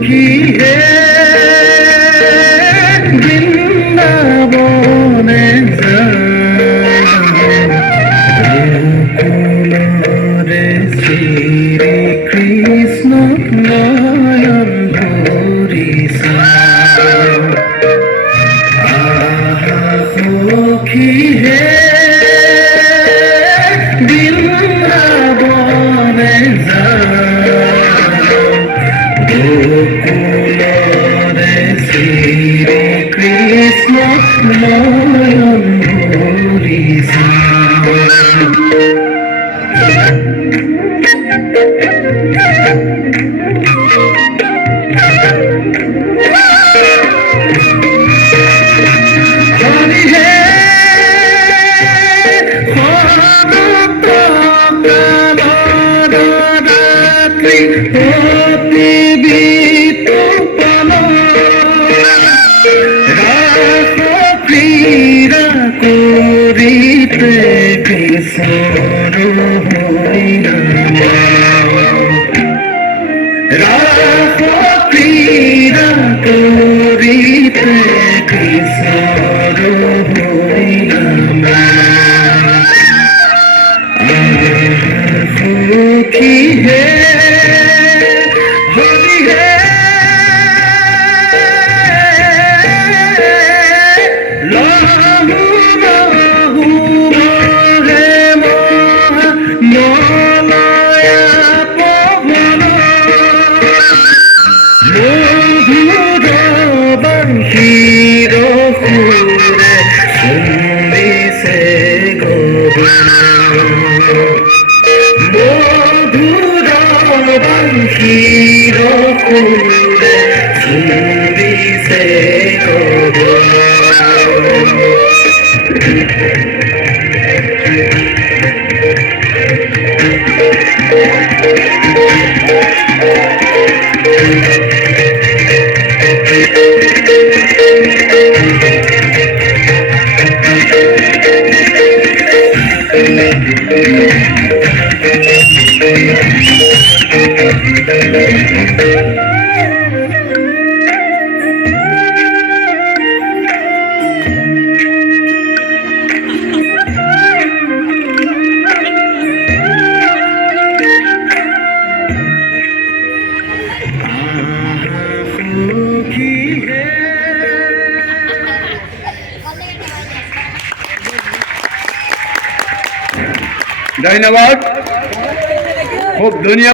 সখী হে বৃন্দাবনে গোকুলরে শ্রী কৃষ্ণ নয়ন ভরিছা আহা সখী হে বৃন্দাবনে গোকুলরে শ্রী কৃষ্ণ নয়ন ভরিছা হরি হে রাত্রি অতিবিত পাল রাস ক্রীড়া করিতে কিশোর হরিনাম রাস ক্রীড়া করিতে কিশোর হরিনাম সখী হে হরি হে লাহু লাহু হে মলয়া পবন মধুর বংশীর সুরে শুনিছে গোবিন্দ মধুর বংশীর সুরে শুনিছে গোবিন্দ ধন্যবাদ খুব ধন্যবাদ।